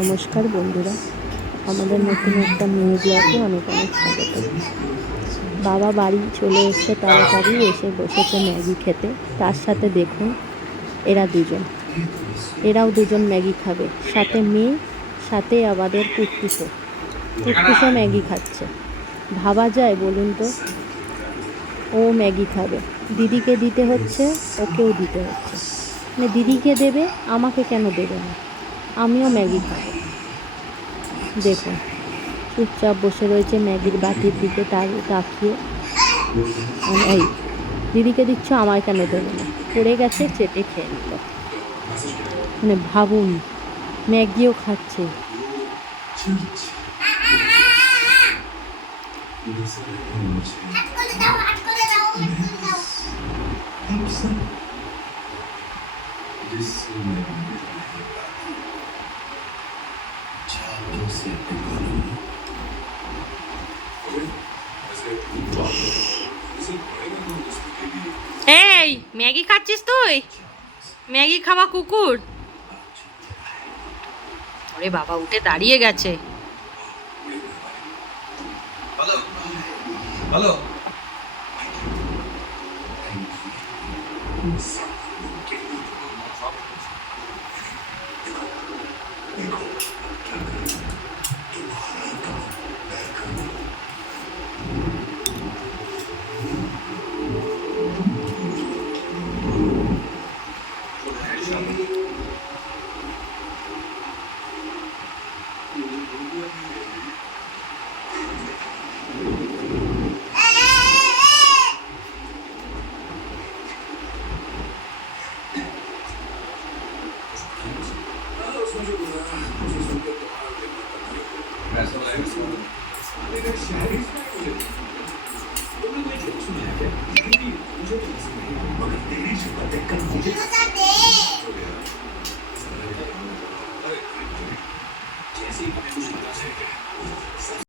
নমস্কার বন্ধুরা, আমাদের নতুন একটা মিনি ব্লগে অনেক অনেক স্বাগত। বাবা বাড়ি চলে এসছে, তাড়াতাড়ি এসে বসেছে ম্যাগি খেতে। তার সাথে দেখুন এরাও দুজন ম্যাগি খাবে, সাথে মেয়ে, সাথে আমাদের কুট্টুসো ম্যাগি খাচ্ছে। ভাবা যায় বলুন তো? ও ম্যাগি খাবে, দিদিকে দিতে হচ্ছে, ওকেও দিতে হচ্ছে। মানে দিদিকে দেবে, আমাকে কেন দেবে না? আমিও ম্যাগি খাবো। দেখুন চুপচাপ বসে রয়েছে ম্যাগির বাটির দিকে তাকিয়ে। এই দিদিকে দিচ্ছ, আমায় কেন দেবে না? পড়ে গেছে, চেটে খেয়ে নিল। মানে ভাবুন, ম্যাগিও খাচ্ছে। এই ম্যাগি খাচ্ছিস তুই? ম্যাগি খাওয়া কুকুর। ওরে বাবা, উঠে দাঁড়িয়ে গেছে। ভালো ভালো।